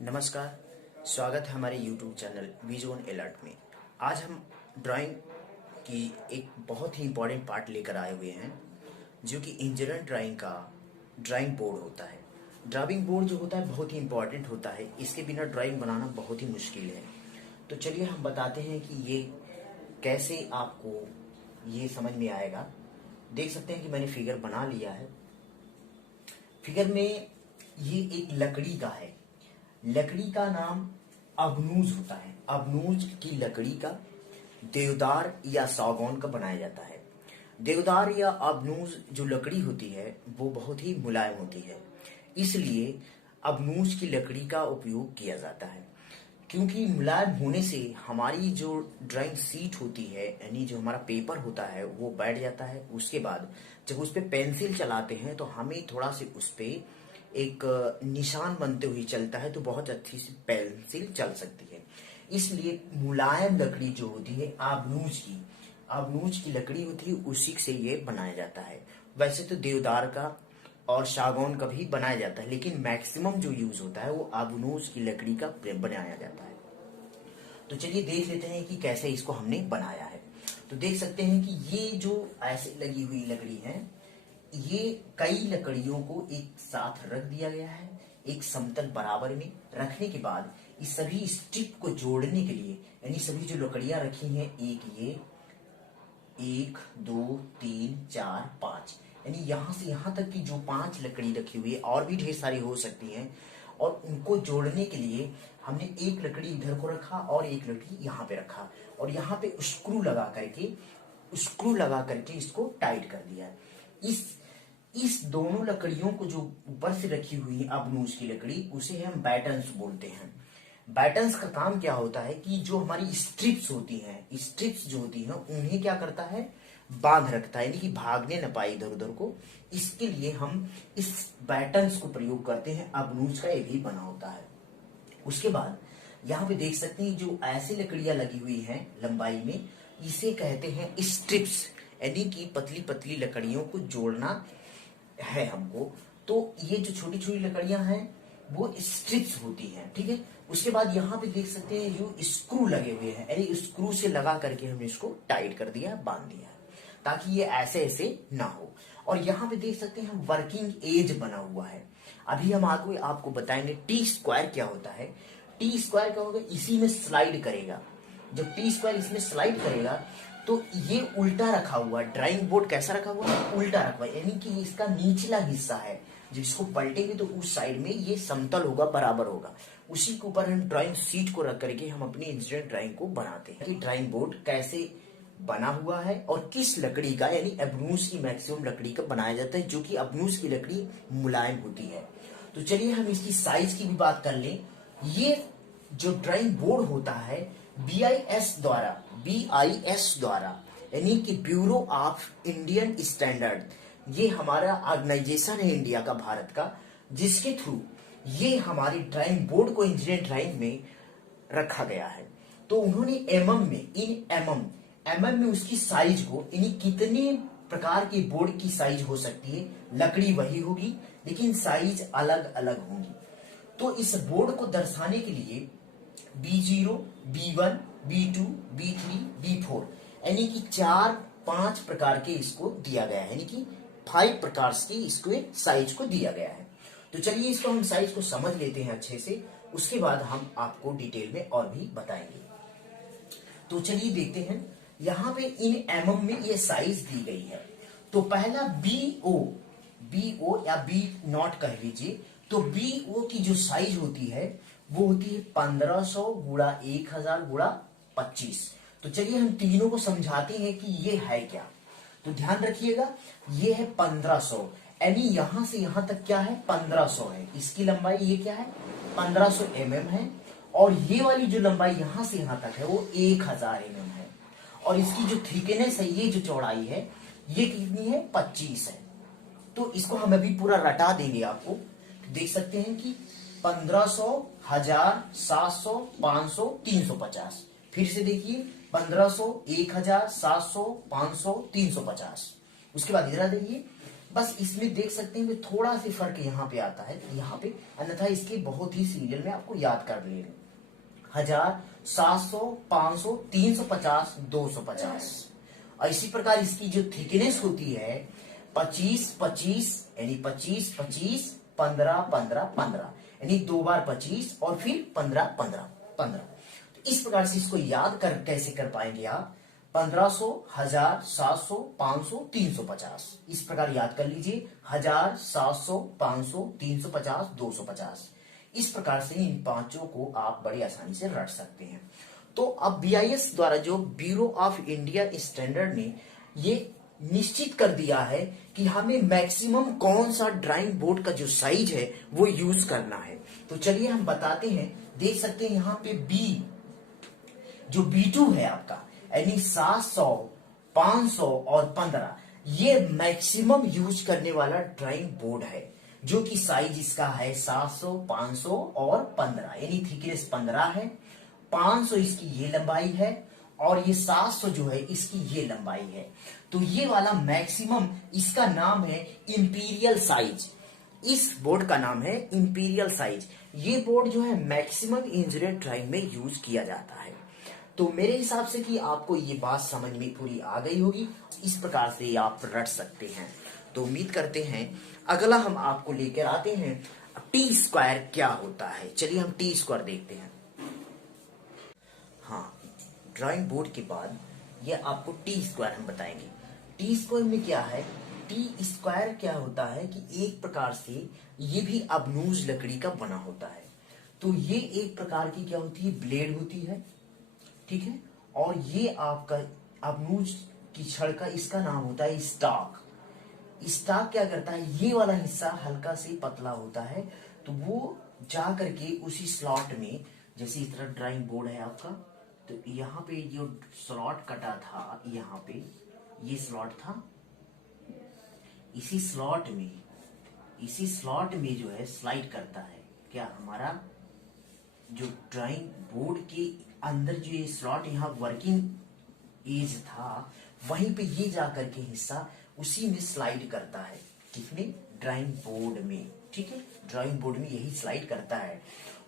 नमस्कार। स्वागत है हमारे YouTube चैनल विजन अलर्ट में। आज हम ड्राइंग की एक बहुत ही इम्पोर्टेंट पार्ट लेकर आए हुए हैं, जो कि इंजीनियर ड्राइंग का ड्राइंग बोर्ड होता है। ड्राइंग बोर्ड जो होता है बहुत ही इम्पोर्टेंट होता है, इसके बिना ड्राइंग बनाना बहुत ही मुश्किल है। तो चलिए हम बताते हैं कि ये कैसे आपको ये समझ में आएगा। देख सकते हैं कि मैंने फिगर बना लिया है। फिगर में ये एक लकड़ी का है। लकड़ी का नाम अबनूज होता है। अबनूज की लकड़ी का देवदार या सागौन का बनाया जाता है। देवदार या अबनूज जो लकड़ी होती है वो बहुत ही मुलायम होती है, इसलिए अबनूज की लकड़ी का उपयोग किया जाता है। क्योंकि मुलायम होने से हमारी जो ड्राइंग सीट होती है, यानी जो हमारा पेपर होता है, वो बैठ जाता है। उसके बाद जब उस पर पेंसिल चलाते हैं तो हमें थोड़ा से उस पर एक निशान बनते हुए चलता है, तो बहुत अच्छी सी पेंसिल चल सकती है। इसलिए मुलायम लकड़ी जो होती है आबनूज की लकड़ी होती है, उसी से ये बनाया जाता है। वैसे तो देवदार का और सागौन का भी बनाया जाता है, लेकिन मैक्सिमम जो यूज होता है वो आबनूज की लकड़ी का बनाया जाता है। तो चलिए देख लेते हैं कि कैसे इसको हमने बनाया है। तो देख सकते हैं कि ये जो ऐसे लगी हुई लकड़ी है, ये कई लकड़ियों को एक साथ रख दिया गया है। एक समतल बराबर में रखने के बाद इस सभी स्ट्रिप को जोड़ने के लिए, यानी सभी जो लकड़ियां रखी हैं, ये 1 2 3 4 5, यानी यहां से यहां तक की जो 5 लकड़ी रखी हुई है, और भी ढेर सारी हो सकती हैं, और उनको जोड़ने के लिए हमने एक लकड़ी इधर को रखा और एक लकड़ी यहाँ पे रखा, और यहाँ पे स्क्रू लगा करके इसको टाइट कर दिया है। इस दोनों लकड़ियों को जो ऊपर से रखी हुई है अबनूज की लकड़ी, उसे हम बैटन्स बोलते हैं। बैटन्स का काम क्या होता है कि जो हमारी स्ट्रिप्स होती हैं, स्ट्रिप्स जो होती हैं, उन्हें क्या करता है, बांध रखता है, यानी कि भागने न पाए इधर उधर को। इसके लिए हम इस बैटन्स को प्रयोग करते हैं। अबनूज का ये भी बना होता है। उसके बाद यहाँ पे देख सकते हैं जो ऐसी लकड़ियां लगी हुई हैं लंबाई में, इसे कहते हैं स्ट्रिप्स, यानी कि पतली पतली लकड़ियों को जोड़ना है हमको। तो ये जो छोटी छोटी लकड़ियां हैं वो स्ट्रिप्स होती हैं, ठीक है। उसके बाद यहाँ पे देख सकते हैं जो स्क्रू लगे हुए हैं, यानी स्क्रू से लगा करके हमने इसको टाइट कर दिया, बांध दिया, ताकि ये ऐसे ऐसे ना हो। और यहाँ पे देख सकते हैं वर्किंग एज बना हुआ है। अभी हम आपको बताएंगे टी स्क्वायर क्या होता है। टी स्क्वायर क्या होगा, इसी में स्लाइड करेगा। जब टी स्क्वायर इसमें स्लाइड करेगा तो ये उल्टा रखा हुआ है। ड्राइंग बोर्ड कैसा रखा हुआ है, उल्टा रखा हुआ है, यानी कि इसका निचला हिस्सा है, जब इसको पलटेंगे तो उस साइड में ये समतल होगा, बराबर होगा। उसी के ऊपर हम ड्राइंग शीट को रख करके हम अपनी इंजीनियर ड्राइंग को बनाते हैं कि ड्राइंग बोर्ड कैसे बना हुआ है और किस लकड़ी का, यानी अबनूज की मैक्सिमम लकड़ी का बनाया जाता है, जो कि अबनूज की लकड़ी मुलायम होती है। तो चलिए हम इसकी साइज की भी बात कर लें। ये जो ड्राइंग बोर्ड होता है BIS द्वारा, यानी कि ब्यूरो ऑफ इंडियन स्टैंडर्ड, ये हमारा ऑर्गेनाइजेशन है इंडिया का, भारत का, जिसके थ्रू ये हमारी ड्राइंग बोर्ड को इंजीनियर ड्राइंग में रखा गया है। तो उन्होंने एमएम में उसकी साइज को, यानी कितने प्रकार के बोर्ड की साइज हो सकती है, लकड़ी वही होगी लेकिन साइज अलग अलग होंगी। तो इस बोर्ड को दर्शाने के लिए B0, B1, B2, B3, B4, यानी कि 4-5 प्रकार के इसको दिया गया है, यानी कि 5 प्रकार की इसको साइज को दिया गया है। तो चलिए इसको हम साइज को समझ लेते हैं अच्छे से, उसके बाद हम आपको डिटेल में और भी बताएंगे। तो चलिए देखते हैं, यहाँ पे इन एमएम में ये साइज दी गई है। तो पहला BO या B0 कह लीजिए। तो BO की जो साइज होती है वो होती है 1500 गुणा 1000 गुणा 25। तो चलिए हम तीनों को समझाते हैं कि ये है क्या। तो ध्यान रखिएगा, ये है 1500, यानी यहां से यहां तक क्या है, 1500 है। इसकी लंबाई ये क्या है, 1500 mm है। और ये वाली जो लंबाई यहां से यहां तक है वो 1000 mm है। और इसकी जो थिकनेस है, ये जो चौड़ाई है, ये कितनी है, 25 है। तो इसको हम अभी पूरा रटा देंगे आपको। देख सकते हैं कि 1500, 1000, 700, 500, 350। फिर से देखिए 1500, 1000, 700, 500, 350। उसके बाद इधर देखिए बस इसमें देख सकते हैं कि थोड़ा सा फर्क यहाँ पे आता है यहाँ पे, अन्यथा इसके बहुत ही सीरियल में आपको याद कर लेंगे। 1000, 700, 500, 350, 250। और इसी प्रकार इसकी जो थिकनेस होती है 25, 25 यानी 25, 25, 15, 15, 15 यानी 2 बार 25 और फिर 15, 15, 15। तो इस प्रकार से इसको याद कर कैसे कर पाएंगे आप? 1500, 1000, 700, 500, 350 इस प्रकार याद कर लीजिए। 1000, 700, 500, 350, 250 इस प्रकार से इन पांचों को आप बड़ी आसानी से रट सकते हैं। तो अब बीआईएस द्वारा जो ब्यूरो ऑफ इंडिया स्टैंडर्ड ने ये निश्चित कर दिया है कि हमें मैक्सिमम कौन सा ड्राइंग बोर्ड का जो साइज है वो यूज करना है। तो चलिए हम बताते हैं। देख सकते हैं यहाँ पे बी जो B2 है आपका, यानी 700, 500 और 15 ये मैक्सिमम यूज करने वाला ड्राइंग बोर्ड है, जो कि साइज इसका है 700, 500 और 15 यानी थिकनेस 15 है। 500 इसकी ये लंबाई है और ये 700 जो है इसकी ये लंबाई है। तो ये वाला मैक्सिमम इसका नाम है इंपीरियल साइज। इस बोर्ड का नाम है इंपीरियल साइज। ये बोर्ड जो है मैक्सिमम इंजीनियरिंग ड्राइंग में यूज किया जाता है। तो मेरे हिसाब से कि आपको ये बात समझ में पूरी आ गई होगी। इस प्रकार से आप रट सकते हैं। तो उम्मीद करते हैं अगला हम आपको लेकर आते हैं टी स्क्वायर क्या होता है। चलिए हम टी स्क्वायर देखते हैं। हाँ, ड्राइंग बोर्ड के बाद ये आपको टी स्क्वायर हम बताएंगे। टी स्क्वायर में क्या है? टी स्क्वायर क्या होता है कि एक प्रकार से ये भी अबनूज लकड़ी का बना होता है। तो ये एक प्रकार की क्या होती है? ब्लेड होती है, ठीक है। और ये आपका अबनूज की छड़ का इसका नाम होता है स्टॉक। स्टॉक क्या करता है? ये वाला हिस्सा हल्का से पतला होता है, तो वो जा करके उसी स्लॉट में, जैसे इस तरह ड्राइंग बोर्ड है आपका, तो यहाँ पे जो स्लॉट कटा था, यहाँ पे ये स्लॉट था, इसी स्लॉट में जो है स्लाइड करता है क्या हमारा जो ड्राइंग बोर्ड के अंदर जो ये स्लॉट यहाँ वर्किंग एज था, वहीं पे ये जाकर के हिस्सा उसी में स्लाइड करता है। किसमें? ड्राइंग बोर्ड में, ठीक है। ड्राइंग बोर्ड में यही स्लाइड करता है।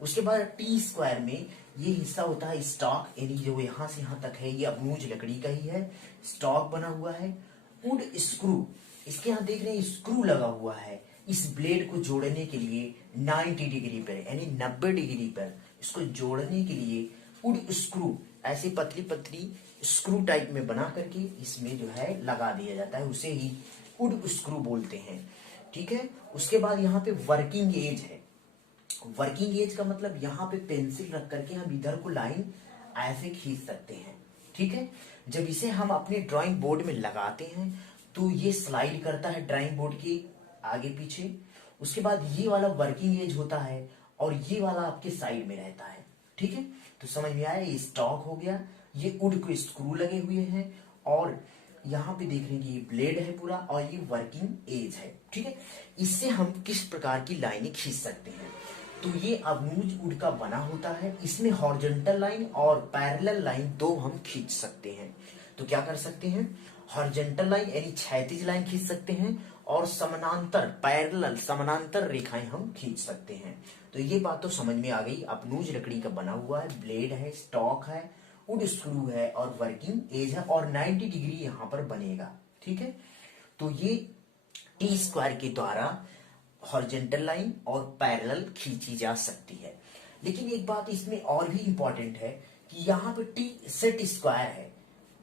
उसके बाद टी स्क्वायर में ये हिस्सा होता है स्टॉक, यानी जो यहां से यहां तक है ये अबनूज लकड़ी का ही है, स्टॉक बना हुआ है। वुड स्क्रू, इसके यहाँ देख रहे हैं स्क्रू लगा हुआ है इस ब्लेड को जोड़ने के लिए 90 डिग्री पर, यानी 90 डिग्री पर इसको जोड़ने के लिए वुड स्क्रू ऐसी पतली पतली स्क्रू टाइप में बना करके इसमें जो है लगा दिया जाता है, उसे ही वुड स्क्रू बोलते हैं, ठीक है। उसके बाद यहाँ पे वर्किंग एज है। वर्किंग एज का मतलब यहाँ पे पेंसिल रख करके हम इधर को लाइन ऐसे खींच सकते हैं, ठीक है। जब इसे हम अपने ड्राइंग बोर्ड में लगाते हैं तो ये स्लाइड करता है ड्राइंग बोर्ड के आगे पीछे। उसके बाद ये वाला वर्किंग एज होता है और ये वाला आपके साइड में रहता है, ठीक है। तो समझ में आया? ये स्टॉक हो गया, ये वुड को स्क्रू लगे हुए हैं और यहाँ पे देख रहे हैं कि ये ब्लेड है पूरा और ये वर्किंग एज है, ठीक है। इससे हम किस प्रकार की लाइनें खींच सकते हैं? तो ये अबनूज वुड का बना होता है। इसमें हॉरिजॉन्टल लाइन और पैरेलल लाइन दो हम खींच सकते हैं। तो क्या कर सकते हैं? हॉरिजॉन्टल लाइन यानी क्षैतिज लाइन खींच सकते हैं और समानांतर पैरेलल समानांतर रेखाएं हम खींच सकते हैं। तो ये बात तो समझ में आ गई। अबनूज लकड़ी का बना हुआ है, ब्लेड है, स्टॉक है, वुड स्क्रू है और वर्किंग एज है और 90 डिग्री यहां पर बनेगा, ठीक है। तो ये टी स्क्वायर के द्वारा हॉरिजॉन्टल लाइन और पैरेलल खींची जा सकती है। लेकिन एक बात इसमें और भी इंपॉर्टेंट है कि यहाँ पे टी सेट स्क्वायर है।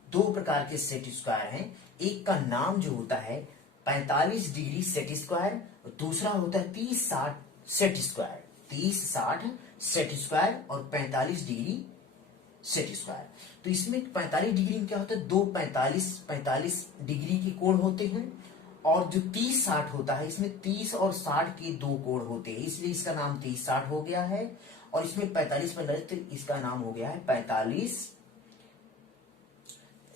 दो प्रकार के सेट स्क्वायर हैं। एक का नाम जो होता है 45 डिग्री सेट स्क्वायर, दूसरा होता है 30-60 सेट स्क्वायर। 30-60 सेट स्क्वायर और 45 डिग्री सेट स्क्वायर। तो इसमें 45 डिग्री में क्या होता है? दो 45 डिग्री के कोण होते हैं और जो 30-60 होता है इसमें 30 और 60 के दो कोण होते हैं, इसलिए इसका नाम 30-60 हो गया है। और इसमें 45-45 तो इसका नाम हो गया है 45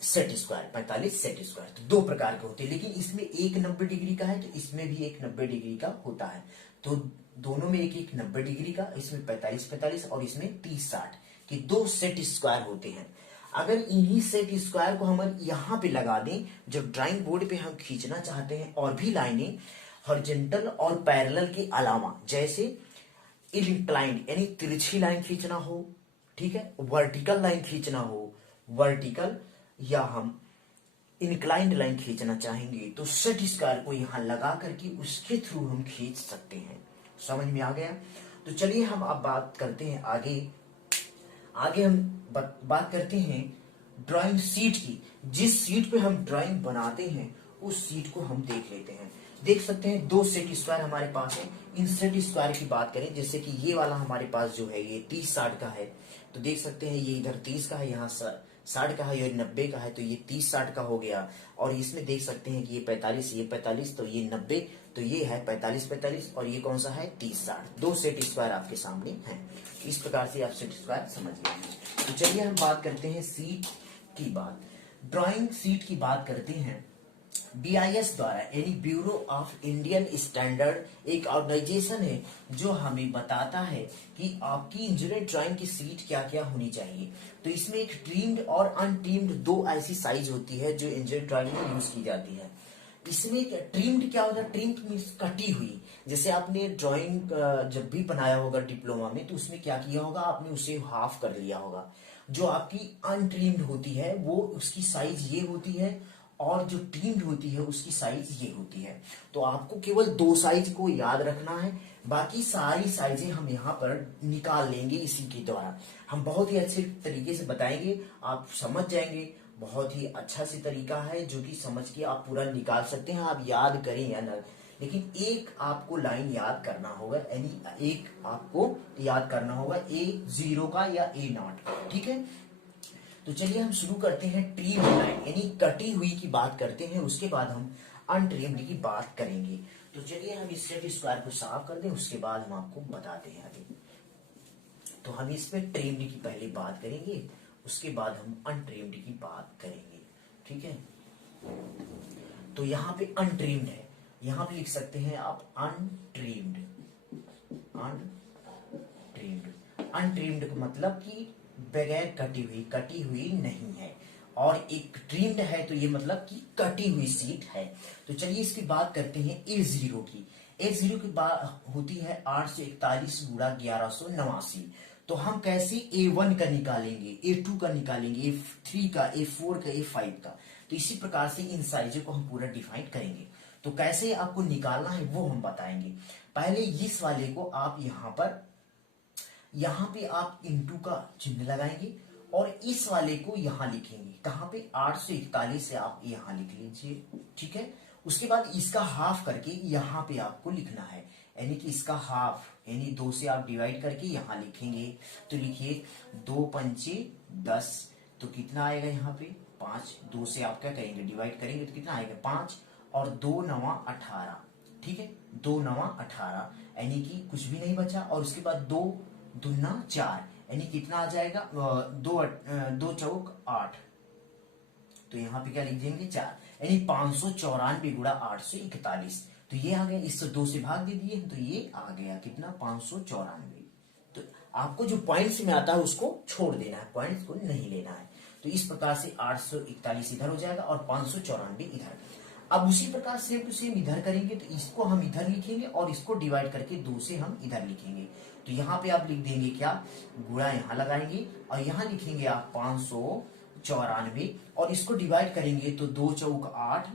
सेट स्क्वायर। 45 सेट स्क्वायर तो दो प्रकार के होते हैं, लेकिन इसमें एक 90 डिग्री का है तो इसमें भी एक 90 डिग्री का होता है। तो दोनों में एक 90 डिग्री का, इसमें 45-45 और इसमें 30-60 के दो सेट स्क्वायर होते हैं। अगर इन्हीं सेट स्क्वायर को हम यहाँ पे लगा दें, जब ड्राइंग बोर्ड पे हम खींचना चाहते हैं और भी लाइनें हॉरिजॉन्टल और पैरेलल के अलावा, जैसे इंक्लाइंड यानी तिरछी लाइन खींचना हो, ठीक है, वर्टिकल लाइन खींचना हो, वर्टिकल, या हम इंक्लाइंड लाइन खींचना चाहेंगे तो सेट स्क्वायर को यहां लगा करके उसके थ्रू हम खींच सकते हैं। समझ में आ गया? तो चलिए हम अब बात करते हैं आगे। हम बात करते हैं ड्राइंग सीट की। जिस सीट पे हम ड्राइंग बनाते हैं उस सीट को हम देख लेते हैं। देख सकते हैं 2 सेट स्क्वायर हमारे पास है। इन सेट स्क्वायर की बात करें, जैसे कि ये वाला हमारे पास जो है ये 30-60 का है, तो देख सकते हैं ये इधर 30 का है, यहाँ 60 का है, ये 90 का है, तो ये 30-60 का हो गया। और इसमें देख सकते हैं कि ये 45 तो ये 90, तो ये है 45 और ये कौन सा है 30-60। 2 सेट स्क्वायर आपके सामने हैं। इस प्रकार से आप सेट स्क्वायर समझ गए हैं। तो चलिए हम बात करते हैं सीट की बात। ड्राइंग सीट की बात करते हैं। BIS द्वारा यानी ब्यूरो ऑफ इंडियन स्टैंडर्ड एक ऑर्गेनाइजेशन है जो हमें बताता है कि आपकी इंजीनियरिंग ड्राइंग की सीट क्या क्या होनी चाहिए। तो इसमें एक ट्रिम्ड और अनट्रिम्ड 2 ऐसी साइज होती है जो इंजीनियरिंग ड्राइंग में यूज की जाती है। इसमें ट्रिम्ड क्या होता है? ट्रिम्ड मीन्स कटी हुई। जैसे आपने ड्राइंग जब भी बनाया होगा डिप्लोमा में, तो उसमें क्या किया होगा, आपने उसे हाफ कर लिया होगा। जो आपकी अनट्रिम्ड होती है वो उसकी साइज ये होती है, और जो ट्रिम्ड होती है उसकी साइज ये होती है। तो आपको केवल 2 साइज को याद रखना है, बाकी सारी साइजें हम यहाँ पर निकाल लेंगे इसी के द्वारा। हम बहुत ही अच्छे तरीके से बताएंगे, आप समझ जाएंगे। बहुत ही अच्छा सी तरीका है जो कि समझ के आप पूरा निकाल सकते हैं, आप याद करें या ना। लेकिन एक आपको लाइन याद करना होगा, यानी एक आपको याद करना होगा A0 का या A0, ठीक है। तो चलिए हम शुरू करते हैं ट्रिम्ड लाइन यानी कटी हुई की बात करते हैं, उसके बाद हम अनट्रिम्ड की बात करेंगे। तो चलिए हम इस सेट स्क्वायर को साफ कर दें, उसके बाद हम आपको बताते हैं आगे। तो हम इसमें ट्रिम्ड की पहले बात करेंगे, उसके बाद हम अनट्रिम्ड की बात करेंगे, ठीक है। तो यहाँ पे अनट्रिम्ड है, यहाँ पे लिख सकते हैं आप अनट्रिम्ड। अनट्रिम्ड का मतलब कि बगैर कटी हुई नहीं है। और एक ट्रिम्ड है तो ये मतलब कि कटी हुई सीट है। तो चलिए इसकी बात करते हैं A0 की। A0 की बात होती है 841 गुणा 1189। तो हम कैसे A1 का निकालेंगे, A2 का निकालेंगे, A3 का, A4 का, A5 का। तो इसी प्रकार से इन साइजों को हम पूरा डिफाइन करेंगे। तो कैसे आपको निकालना है वो हम बताएंगे। पहले इस वाले को आप यहाँ पे आप इंटू का चिन्ह लगाएंगे और इस वाले को यहाँ लिखेंगे। कहाँ पे? 841 से आप यहाँ लिख लीजिए, ठीक है। उसके बाद इसका हाफ करके यहाँ पे आपको लिखना है, यानी कि इसका हाफ यानी 2 से आप डिवाइड करके यहाँ लिखेंगे। तो लिखिए 2 पंचे 10, तो कितना आएगा यहाँ पे 5। 2 से आप क्या करेंगे, डिवाइड करेंगे तो कितना आएगा 5, और 2 9 18, ठीक है। 2 9 18 यानी कि कुछ भी नहीं बचा। और उसके बाद 2 दूना 4 यानी कितना आ जाएगा 2 चौक 8, तो यहाँ पे क्या लिख देंगे 4, यानी 594 गुणा 841। तो ये आ गया, इससे 2 से भाग दे दिए तो ये आ गया कितना 594। तो आपको जो पॉइंट्स में आता है उसको छोड़ देना है, पॉइंट्स को नहीं लेना है। तो इस प्रकार से 841 इधर हो जाएगा और 594 इधर। अब उसी प्रकार सेम टू सेम इधर करेंगे, तो इसको हम इधर लिखेंगे और इसको डिवाइड करके 2 से हम इधर लिखेंगे। तो यहाँ पे आप लिख देंगे क्या, गुणा यहाँ लगाएंगे और यहाँ लिखेंगे आप 594 और इसको डिवाइड करेंगे तो 2 चौक 8,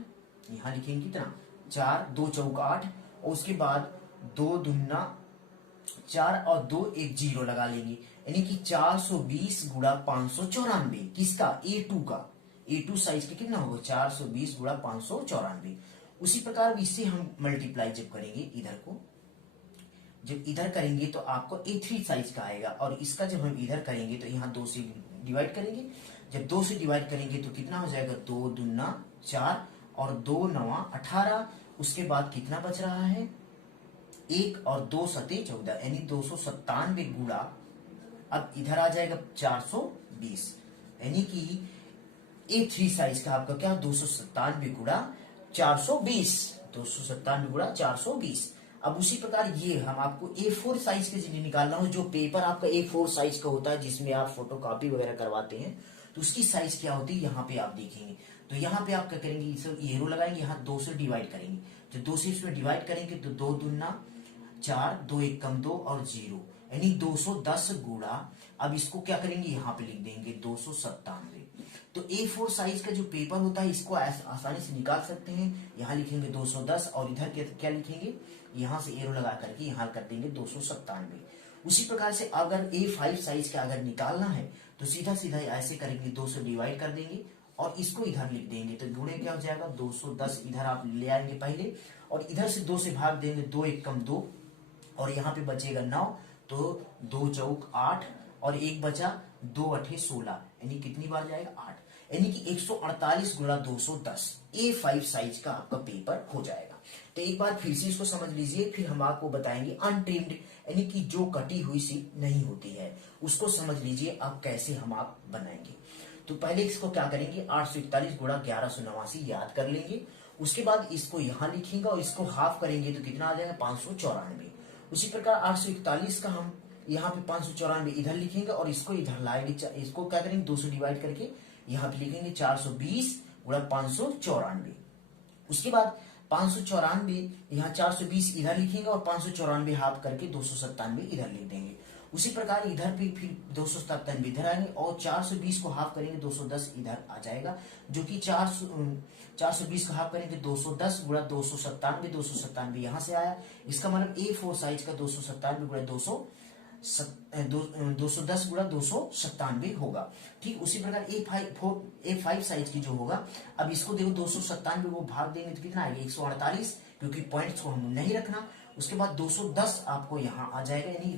यहाँ लिखेंगे कितना 4, 2 चौक 8, और उसके बाद 2 दूना 4 और 2 एक 0 लगा लेंगे, यानी कि 420 गुणा 594। किसका? A2 का। A2 साइज का कितना होगा 420 गुणा 594। उसी प्रकार इससे हम मल्टीप्लाई जब करेंगे इधर को, जब इधर करेंगे तो आपको A3 साइज का आएगा, और इसका जब हम इधर करेंगे तो यहाँ 2 से डिवाइड करेंगे। जब 2 से डिवाइड करेंगे तो कितना हो जाएगा 2 दूना 4 और 2 9 18। उसके बाद कितना बच रहा है 1 और 2 सते 14, यानी 297 गुणा, अब इधर आ जाएगा 420, यानी कि A3 साइज का आपका क्या 297 गुणा 420, 297 गुणा 420। अब उसी प्रकार ये हम आपको A4 साइज के लिए निकालना हो, जो पेपर आपका A4 साइज का होता है जिसमें आप फोटोकॉपी वगैरह करवाते हैं, तो उसकी साइज क्या होती है यहाँ पे आप देखेंगे। तो यहाँ पे आप क्या करेंगे, एरो लगाएंगे, यहाँ 2 से डिवाइड करेंगे। तो 2 से इसमें डिवाइड करेंगे तो 2 दूना 4, 2 एक कम 2 और 0, यानी 210 गुणा, अब इसको क्या करेंगे यहाँ पे लिख देंगे 297। तो A4 साइज का जो पेपर होता है इसको आसानी से निकाल सकते हैं। यहाँ लिखेंगे 210 और इधर क्या लिखेंगे, यहाँ से एरो लगा करके यहाँ कर देंगे 297। उसी प्रकार से अगर A5 साइज का अगर निकालना है तो सीधा सीधा ऐसे करेंगे, 2 से डिवाइड कर देंगे और इसको इधर लिख देंगे। तो गुणे क्या हो जाएगा 210, इधर आप ले आएंगे पहले और इधर से 2 से भाग देंगे, 2 एक कम 2 और यहाँ पे बचेगा 9, तो 2 चौक 8 और एक बचा 2 अठे 16, यानी कितनी बार जाएगा 8, यानी कि 148 गुणा 210 A5 साइज का आपका पेपर हो जाएगा। तो एक बार फिर से इसको समझ लीजिए, फिर हम आपको बताएंगे अनट्रिम्ड, यानी कि जो कटी हुई सी नहीं होती है उसको समझ लीजिए अब कैसे हम आप बनाएंगे। तो पहले इसको क्या करेंगे, 841 गुणा 1189 याद कर लेंगे। उसके बाद इसको यहाँ लिखेंगे और इसको हाफ करेंगे तो कितना आ जाएगा 594। उसी प्रकार 841 का हम यहाँ पे 594 इधर लिखेंगे और इसको इधर लाएंगे, इसको क्या करेंगे 2 से डिवाइड करके यहाँ पे लिखेंगे 420 गुणा 594। उसके बाद 594 यहाँ 420 इधर लिखेंगे और 594 हाफ करके 297 इधर लिख देंगे। उसी प्रकार इधर भी फिर 297 इधर आएंगे और 420 को हाफ करेंगे 210 इधर आ जाएगा, जो कि 420 का हाफ करेंगे 210 गुणा 297, 297 यहाँ से आया। इसका मतलब A4 साइज का 297 गुणा 210 गुणा 297 होगा। ठीक उसी प्रकार A5 साइज की जो होगा, अब इसको देखो 297 को भाग देंगे तो कितना आएगा 148, क्योंकि पॉइंट्स को हम नहीं रखना। उसके बाद 210 आपको यहाँ आ जाएगा, यानी